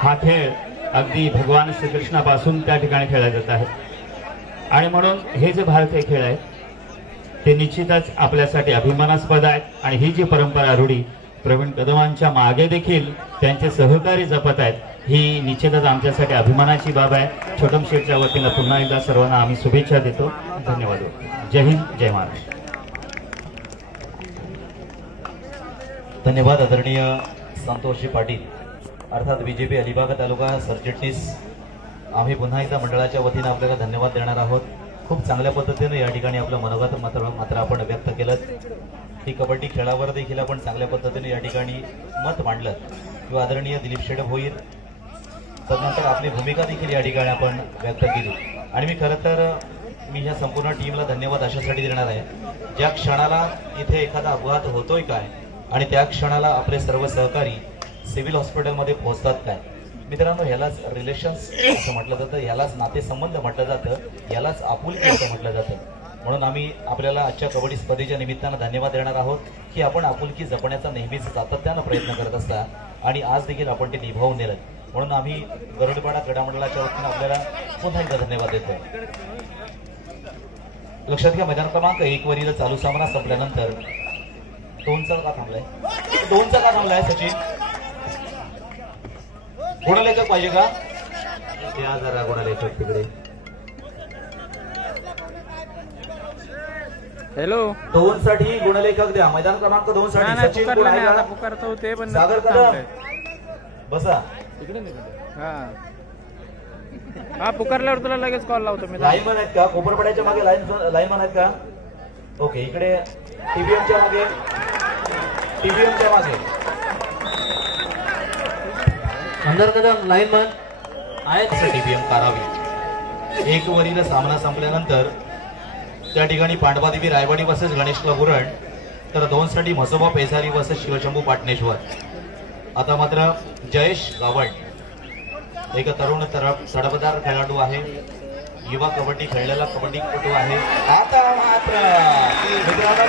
हा खेळ अगदी भगवान श्रीकृष्णापासून त्या ठिकाणी खेळला जात आहे आणि म्हणून हे जे भारतीय खेळ आहेत ते निश्चितच आपल्यासाठी अभिमानास्पद आहेत आणि ही जी परंपरा रूढी प्रवीण कदमांच्या मागे देखील त्यांचे सहकारी जपत आहेत ही निश्चितच आमच्यासाठी अभिमानाची बाब आहे। छोटम शेठच्या वतीनं पुन्हा एकदा सर्वांना आम्ही शुभेच्छा देतो। धन्यवाद। जय हिंद, जय महाराष्ट्र। धन्यवाद आदरणीय संतोषजी पाटील अर्थात बीजेपी अलिबाग तालुका सरचिटणीस। आम्ही पुन्हा एकदा मंडळाच्या वतीनं आपल्याला धन्यवाद देणार आहोत। खूप चांगल्या पद्धतीने या ठिकाणी आपलं मनोगत मात्र आपण व्यक्त केलं की कबड्डी खेळावर देखील आपण चांगल्या पद्धतीने या ठिकाणी मत मांडलं किंवा आदरणीय दिलीप शेठ भोईर तदनंतर आपली भूमिका देखील या ठिकाणी आपण व्यक्त केली आणि मी खरं तर मी ह्या संपूर्ण टीमला धन्यवाद अशासाठी देणार आहे ज्या क्षणाला इथे एखादा अपघात होतोय काय आणि त्या क्षणाला आपले सर्व सहकारी सिव्हिल हॉस्पिटलमध्ये पोहोचतात काय। मित्रांनो ह्यालाच रिलेशन्स असं म्हटलं जातं, ह्यालाच नातेसंबंध म्हटलं जातं, यालाच आपुलकी असं म्हटलं जातं। म्हणून आम्ही आपल्याला आजच्या कबड्डी स्पर्धेच्या निमित्तानं धन्यवाद देणार आहोत की आपण आपुलकी जपण्याचा नेहमीच सातत्यानं प्रयत्न करत असता आणि आज देखील आपण ते निभावून नेलं। म्हणून आम्ही गरुडपाडा क्रीडा मंडळाच्या वतीनं आपल्याला पुन्हा एकदा धन्यवाद देतो। लक्षात घ्या मैदान क्रमांक 1 वरील चालू सामना संपल्यानंतर 2चा का थांबलाय? 2चा का थांबलाय सचिन? गुणलेखक पाहिजे का? त्या जरा गुणलेखक तिकडे। हॅलो 2 साठी गुणलेखक द्या। मैदान क्रमांक 2 साठी सचिन पुकारतो ते पण सागर कदम बसा इकडे। हा पुकारल्यावर तुला लगेच कॉल लावतो मी। लाईनमन आहेत का? कोपरपड्याच्या मागे लाईनमन आहेत का? ओके इकडे टीबीएमच्या मागे अंदर कदम लाईनमन आहेत टीबीएम कारावी। 1 वरील सामना संपल्यानंतर त्या ठिकाणी पांडवादेवी रायवाडी वर्सेस गणेशला गुरण तर 2 साठी म्हसोबा पेसारी वर्सेस शिवशंभू पाटणेश्वर। आता मात्र जयेश गावंड एक तरुण तडफदार खेळाडू आहे, युवा कबड्डी खेळलेला कबड्डीपटू आहे। आता मात्र मित्रांनो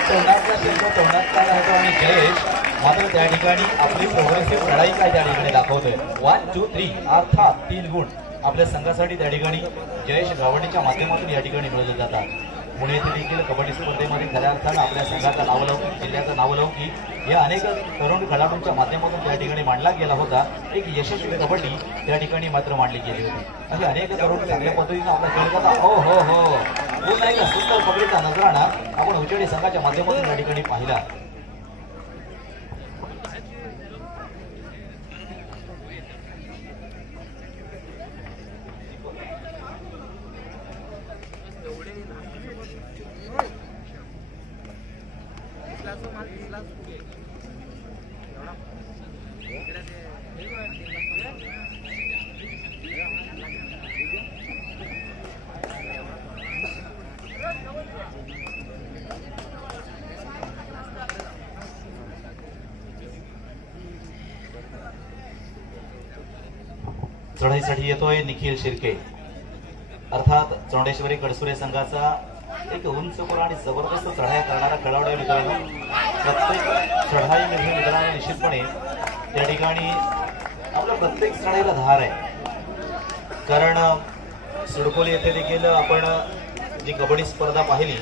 तोंडात आणि जयेश मात्र त्या ठिकाणी आपली प्रोग्रेसिव्ह लढाई काय त्या ठिकाणी दाखवतोय। 1 2 3 अर्थात 3 गुण आपल्या संघासाठी त्या ठिकाणी जयेश गावंडीच्या माध्यमातून या ठिकाणी मिळवले जातात। पुणे येथे देखील कबड्डी स्पर्धेमध्ये खऱ्या अर्थानं आपल्या संघाचा नावलौकिक जिल्ह्याचा नावलौकिक या अनेक तरुण खेळाडूंच्या माध्यमातून त्या ठिकाणी मांडला गेला होता। एक यशस्वी कबड्डी त्या ठिकाणी मात्र मांडली गेली होती। असे अनेक तरुण चांगल्या पद्धतीने आपला खेळ करतात। हो हो हो पुन्हा एकदा सुंदर कबड्डीचा नजराणा आपण उजेडी संघाच्या माध्यमातून त्या ठिकाणी पाहिला। चढाईसाठी येतोय निखिल शिर्के अर्थात चौंडेश्वरी कडसुरे संघाचा एक उंचखोर आणि जबरदस्त चढाई करणारा खेळाडू आहे। मित्रांनो प्रत्येक चढाईमध्ये मित्रांनो निश्चितपणे त्या ठिकाणी आपल्या प्रत्येक चढाईला धार आहे। कारण सिडकोली येथे देखील आपण जी कबड्डी स्पर्धा पाहिली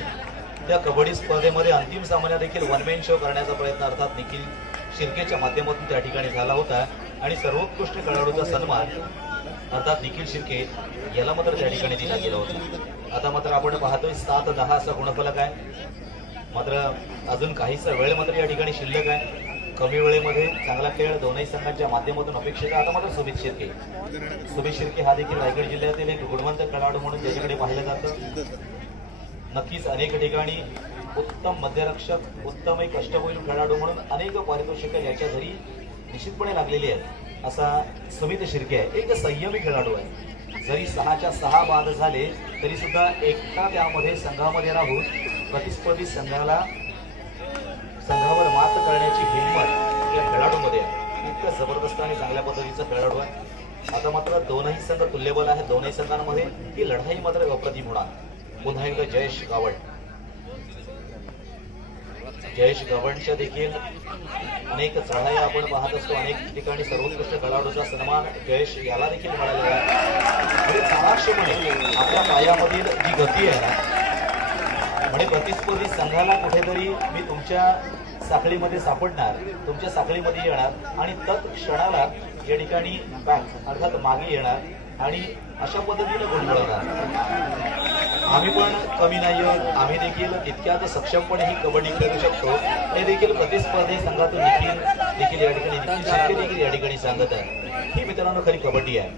त्या कबड्डी स्पर्धेमध्ये अंतिम सामन्यात देखील वन मॅन शो करण्याचा प्रयत्न अर्थात निखिल शिर्केच्या माध्यमातून त्या ठिकाणी झाला होता आणि सर्वोत्कृष्ट खेळाडूचा सन्मान अर्थात निखिल शिर्के याला मात्र त्या ठिकाणी दिला गेला होता। आता मात्र आपण पाहतोय 7-10 असा गुणफलक आहे, मात्र अजून काहीच वेळ मात्र या ठिकाणी शिल्लक आहे। कमी वेळेमध्ये चांगला खेळ दोन्ही संघांच्या माध्यमातून अपेक्षित आहे। आता मात्र सुमित शिर्के हा देखील रायगड जिल्ह्यातील एक गुणवंत खेळाडू म्हणून ज्याच्याकडे पाहिलं जातं। नक्कीच अनेक ठिकाणी उत्तम मध्यरक्षक, उत्तम एक अष्टपैलू खेळाडू म्हणून अनेक पारितोषिके याच्या घरी निश्चितपणे लागलेली आहेत। असा सुमित शिर्के आहे, एक संयमी खेळाडू आहे। जरी 6च्या 6 बाद झाले तरी सुद्धा एकटा त्यामध्ये संघामध्ये राहून प्रतिस्पर्धी संघावर मात करण्याची हिंमत या खेळाडूमध्ये आहे। इतकं जबरदस्त आणि चांगल्या पद्धतीचा खेळाडू आहे। आता मात्र दोनही संघ तुल्यबल आहेत। दोनही संघांमध्ये ही लढाई मात्र अप्रतिम होणार। पुन्हा एकदा जयेश गावंड जयेश गवंडच्या देखील अनेक चढाया आपण पाहत असतो. अनेक ठिकाणी सर्वोत्कृष्ट खेळाडूचा सन्मान जयेश याला देखील मिळालेला आहे. म्हणजे चाणाक्षपणे आपल्या पायामधील जी गती आहे ना, म्हणजे प्रतिस्पर्धी संघाला कुठेतरी मी तुमच्या साखळीमध्ये सापडणार, तुमच्या साखळीमध्ये येणार आणि तत्क्षणाला या ठिकाणी बॅक अर्थात मागे येणार आणि अशा पद्धतीने गुण मिळवणार. आम्ही पण कमी नाही आहोत. आम्ही देखील तितक्याच सक्षमपणे ही कबड्डी खेळू शकतो. हे देखील प्रतिस्पर्धी संघातून देखील या ठिकाणी देखील या ठिकाणी सांगत आहे. ही मित्रांनो खरी कबड्डी आहे.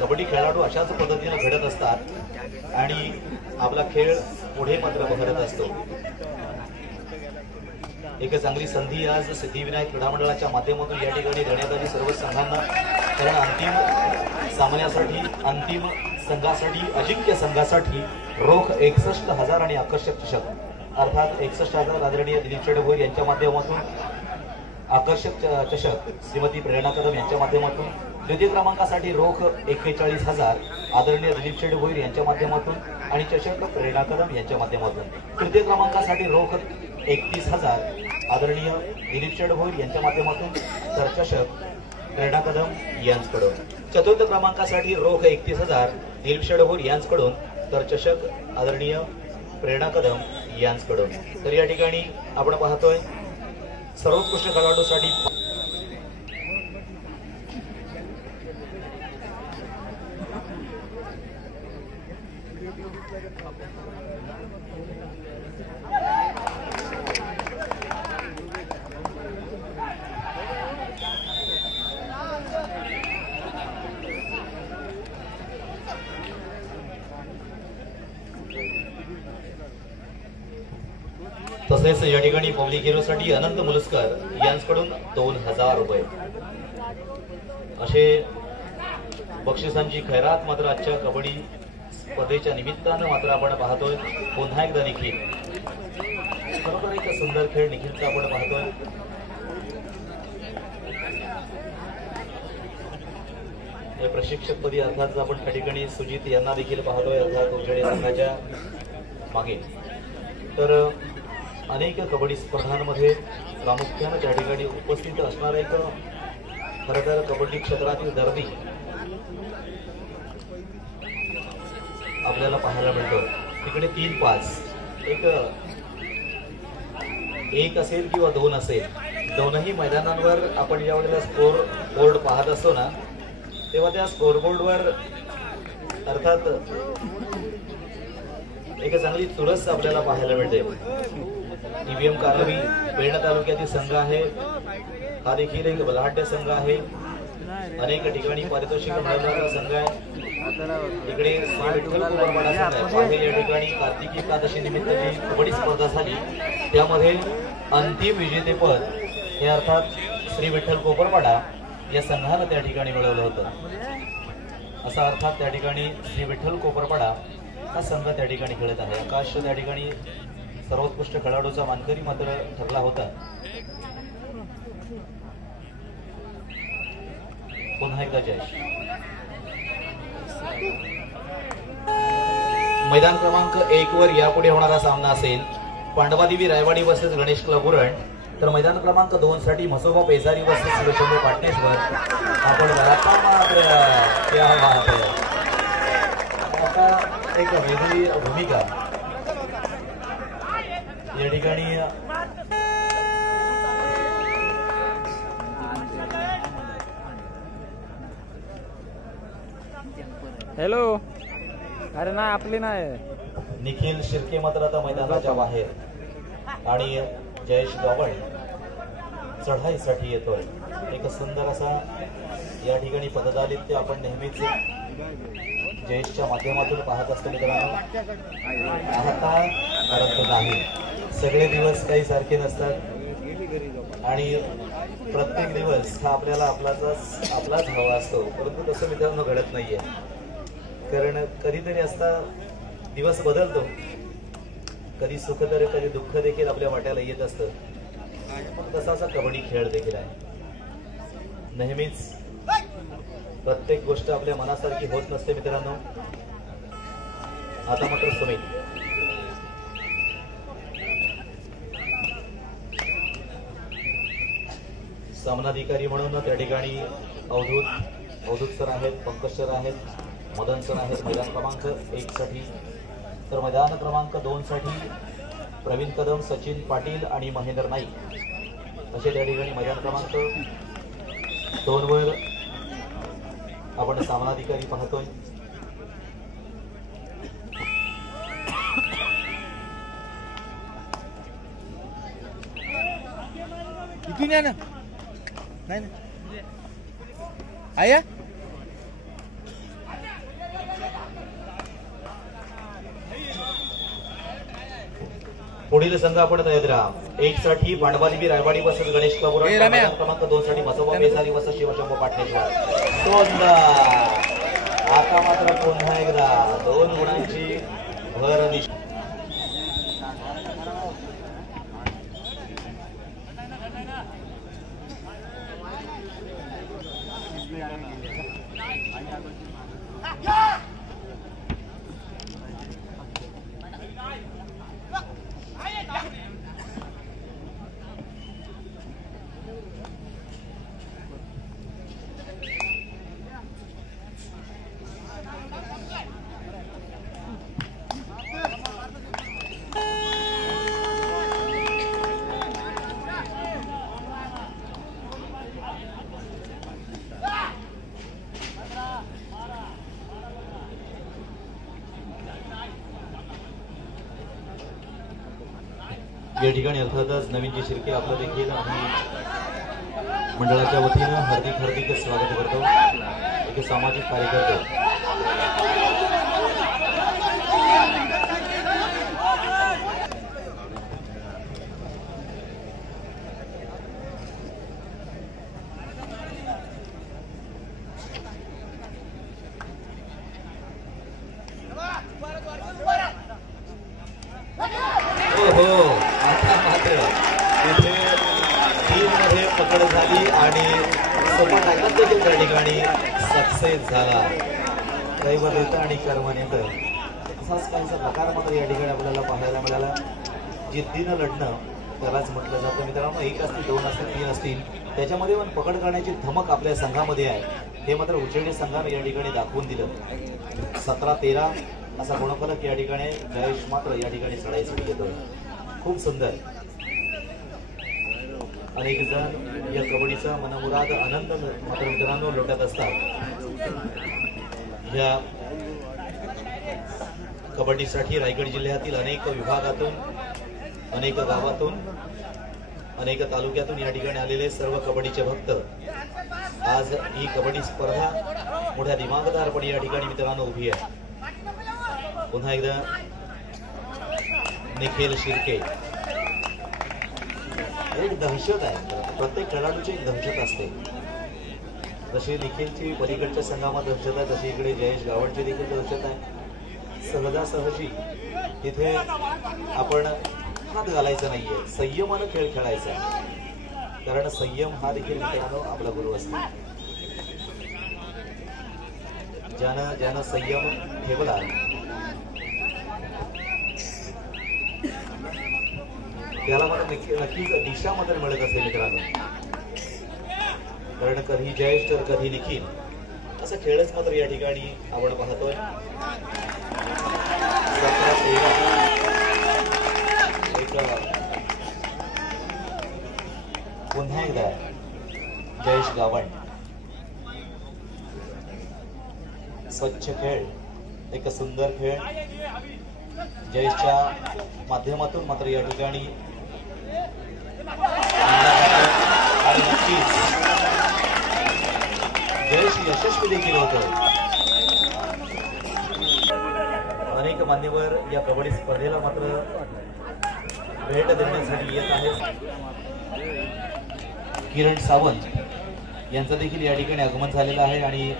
कबड्डी खेळाडू अशाच पद्धतीने घडत असतात आणि आपला खेळ पुढे मात्र बहरत असतो. एक चांगली संधी आज सिद्धिविनायक क्रीडा मंडळाच्या माध्यमातून या ठिकाणी देण्यात आली सर्व संघांना. कारण अंतिम सामन्यासाठी, अंतिम संघासाठी, अजिंक्य संघासाठी रोख 61,000 आणि आकर्षक चषक अर्थात 61,000 आदरणीय दिलीप शेडभोईर यांच्या माध्यमातून, आकर्षक चषक श्रीमती प्रेरणा कदम यांच्या माध्यमातून, द्वितीय क्रमांकासाठी रोख 41,000 आदरणीय दिलीप शेडभोईर यांच्या माध्यमातून आणि चषक प्रेरणा कदम यांच्या माध्यमातून, तृतीय क्रमांकासाठी रोख 31,000 आदरणीय दिलीप शेडभोईर यांच्या माध्यमातून तर चषक प्रेरणा कदम यांच्याकडून, चतुर्थ क्रमांकासाठी रोख 31,000 दिलीप शेडभोईर यांच्याकडून तर चषक आदरणीय प्रेरणा कदम यांच्याकडून. तर या ठिकाणी आपण पाहतोय सर्वोत्कृष्ट खेळाडूसाठी तसेच या ठिकाणी पब्लिक हिरोसाठी अनंत मुलस्कर यांच्याकडून 2,000 रुपये असे बक्षिसांची खैरात मात्र आजच्या कबड्डी स्पर्धेच्या निमित्तानं मात्र आपण पाहतोय. पुन्हा एकदा निखिल, खरोखर एक सुंदर खेळ निखिलचा आपण पाहतोय. या प्रशिक्षकपदी अर्थात आपण त्या ठिकाणी सुजित यांना देखील पाहतोय अर्थात उजेडे संघाच्या मागे. तर अनेक कबड्डी स्पर्धांमध्ये प्रामुख्याने त्या ठिकाणी उपस्थित असणार एक खरं तर कबड्डी क्षेत्रातील दर्दी आपल्याला पाहायला मिळतो. तिकडे 3-5 एक असेल किंवा 2 असेल, दोनही मैदानांवर आपण ज्या वेळेला स्कोर बोर्ड पाहत असतो ना, तेव्हा त्या स्कोरबोर्डवर अर्थात एक चांगली चुरस आपल्याला पाहायला मिळते. ईव्हीएम कारवी पेण तालुक्यातील संघ आहे. हा देखील एक बलाढ्य संघ आहे. अनेक ठिकाणी पारितोषिक मिळवणारा संघ आहे. इकडे श्री विठ्ठल कुंभारपाडा संघ आहे. मागे या ठिकाणी कार्तिकी एकादशी निमित्त जी कबड्डी स्पर्धा झाली त्यामध्ये अंतिम विजेतेपद हे अर्थात श्री विठ्ठल कोपरपाडा या संघानं त्या ठिकाणी मिळवलं होतं. असा अर्थात त्या ठिकाणी श्री विठ्ठल कोपरपाडा हा संघ त्या ठिकाणी खेळत आहे. आकाश त्या ठिकाणी सर्वोत्कृष्ट खेळाडूचा मानकरी मात्र ठरला होता. पुन्हा एकदा जयेश. मैदान क्रमांक 1 वर यापुढे होणारा सामना असेल पांडवादेवी रायवाडी वर्सेस गणेश क्लब उरण. तर मैदान क्रमांक 2 साठी म्हसोबा पेजारी वर्सेस शिवशंभू पाटणेश्वर. आपण मात्र आता एक वेगळी भूमिका या ठिकाणी हॅलो, अरे नाही आपली नाही. निखिल शिर्के मात्र आता मैदानाच्या बाहेर आणि जयेश गावळ चढाईसाठी येतोय. एक सुंदर असा या ठिकाणी पददालित्य आपण नेहमीच जयेशच्या माध्यमातून पाहत असतो मित्रांनो. आता परंतु नाही, सगळे दिवस काही सारखे नसतात आणि प्रत्येक दिवस हा आपल्याला आपलाच हवा असतो. परंतु तसं मित्रांनो घडत नाहीये. कारण कधीतरी असता दिवस बदलतो, कधी सुख तर कधी दुःख देखील आपल्या वाट्याला येत असतं. तसा असा कबड्डी खेळ देखील आहे. नेहमीच प्रत्येक गोष्ट आपल्या मनासारखी होत नसते मित्रांनो. आता मात्र सुमित सामनाधिकारी म्हणून त्या ठिकाणी अवधूत सर आहेत, पंकज सर आहेत, मदन सर आहेत मैदान क्रमांक 1 साठी, तर मैदान क्रमांक 2 साठी प्रवीण कदम, सचिन पाटील आणि महेंद्र नाईक असे त्या ठिकाणी मैदान क्रमांक 2 वर आपण सामनाधिकारी पाहतोय. इथून या ना. नाही ना आया पुढील संघ आपण तयार राहा. 1 साठी भांडवाली रायवाडी वर्सेस गणेश कपूर, क्रमांक 2 साठी मसोबा बेसारी वर्सेस शिवशंभू पाटणेश्वर. आता मात्र पुन्हा एकदा 2 गुणांची भर दिशा. या ठिकाणी अर्थातच नवीनजी शिर्के आपलं देखील मंडळाच्या वतीनं हार्दिक स्वागत करतो. एक सामाजिक कार्यकर्ते पकड झाली आणि सोबत देखील त्या ठिकाणी सक्सेस झाला. दैव देतं आणि कर्म नेतं असाच काहीसा प्रकार मात्र या ठिकाणी आपल्याला पाहायला मिळाला. जिद्दीनं लढणं त्यालाच म्हटलं जातं. मित्रांनो 1 असतील, 2 असतील, 3 असतील, त्याच्यामध्ये पण पकड करण्याची धमक आपल्या संघामध्ये आहे. हे मात्र उचेडी संघाने या ठिकाणी दाखवून दिलं. 17-13 असा गुणफलक या ठिकाणी जयेश मात्र या ठिकाणी चढाईसाठी येतोय. खूप सुंदर. अनेक जण या कबड्डीचा मनमुराद आनंद मात्र मित्रांनो लुटत असतात. या कबड्डीसाठी रायगड जिल्ह्यातील अनेक विभागातून, अनेक गावातून, अनेक तालुक्यातून या ठिकाणी आलेले सर्व कबड्डीचे भक्त आज ही कबड्डी स्पर्धा मोठ्या दिमागदारपणे या ठिकाणी मित्रांनो उभी आहे. पुन्हा एकदा निखिल शिर्के. एक दहशत आहे, प्रत्येक खेळाडूची एक दहशत असते. जशी निखिलची पलीकडच्या संघामध्ये दहशत आहे, तशी इकडे जयेश गावडची देखील दहशत आहे. सहजासहजी तिथे आपण हात घालायचा नाहीये, संयमानं खेळ खेळायचा, कारण संयम हा देखील मित्रांनो आपला गुरु असतो. ज्यानं संयम ठेवला त्याला मला नक्कीच दिशा मात्र मिळत असते मित्रांनो. कारण कधी जयेश तर कधी निखिल असं खेळच मात्र या ठिकाणी आपण पाहतोय. 17-13 पुन्हा एकदा जयेश गावण. स्वच्छ खेळ, एक सुंदर खेळ जयेशच्या माध्यमातून मात्र या ठिकाणी आणि नक्कीच जयेश यशस्वी देखील होतो. अनेक मान्यवर या कबड्डी स्पर्धेला मात्र भेट देण्यासाठी येत आहेत. किरण सावंत यांचं देखील या ठिकाणी आगमन झालेलं आहे आणि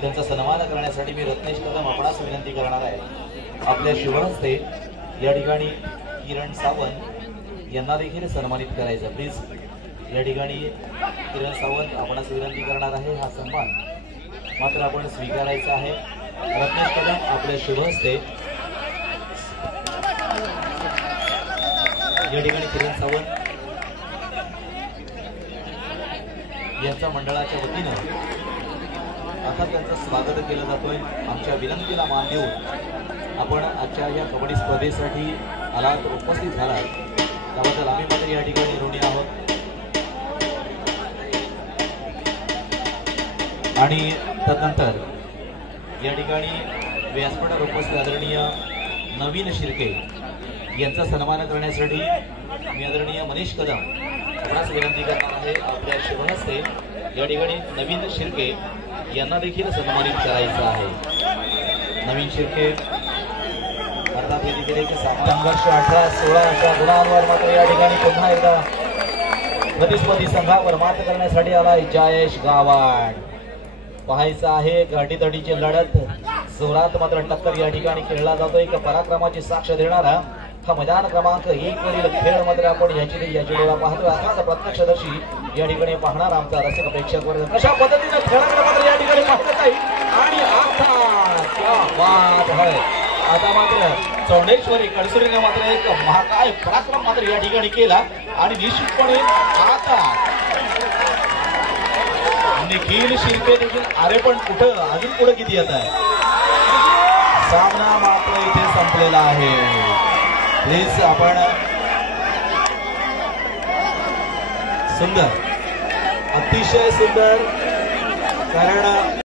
त्यांचा सन्मान करण्यासाठी मी रत्नेश कदम आपणास विनंती करणार आहे. आपल्या शुभहस्ते या ठिकाणी किरण सावंत यांना देखील सन्मानित करायचं. प्लीज या ठिकाणी किरण सावंत आपणास विनंती करणार आहे. हा सन्मान मात्र आपण स्वीकारायचा आहे. रत्नेश कदम आपल्या शुभहस्ते या ठिकाणी किरण सावंत यांच्या मंडळाच्या वतीनं आता त्यांचं स्वागत केलं जातोय. आमच्या विनंतीला मान देऊन आपण आजच्या या कबड्डी स्पर्धेसाठी आलात, उपस्थित झालात, त्याबद्दल आम्ही मात्र या ठिकाणी ऋणी आहोत. आणि तदनंतर या ठिकाणी व्यासपीठावर उपस्थित आदरणीय नवीन शिर्के यांचा सन्मान करण्यासाठी मी आदरणीय मनीष कदम आपणास विनंती करणार आहे. आपल्या शुभहस्ते या ठिकाणी नवीन शिर्के यांना देखील सन्मानित करायचं आहे. नवीन शिर्के अर्थात संघर्ष 18-16 अशा गुणांवर मात्र या ठिकाणी पुन्हा एकदा प्रतिस्पर्धी संघावर मात करण्यासाठी आलाय जयेश गावाड. पाहायचं आहे गाठीतडीची लढत, जोरात मात्र टक्कर या ठिकाणी खेळला जातो. एक पराक्रमाची साक्ष देणारा हा मैदान क्रमांक 1 वरील खेळ मात्र आपण याची डोळा पाहतोय. आता प्रत्यक्षदर्शी या ठिकाणी पाहणार आमचा रसिक प्रेक्षक वर्ग कशा पद्धतीने खेळाकडे मात्र या ठिकाणी पाहत आहे. आणि आता क्या बात है, आता मात्र चौंडेश्वरी कडसुरीने मात्र एक महाकाय पराक्रम मात्र या ठिकाणी केला. आणि निश्चितपणे आता निखिल शिर्के देखील अरे पण कुठं अजून पुढे किती येत आहे. सामना मात्र इथे संपलेला आहे. प्लीज आपण सुंदर, अतिशय सुंदर, कारण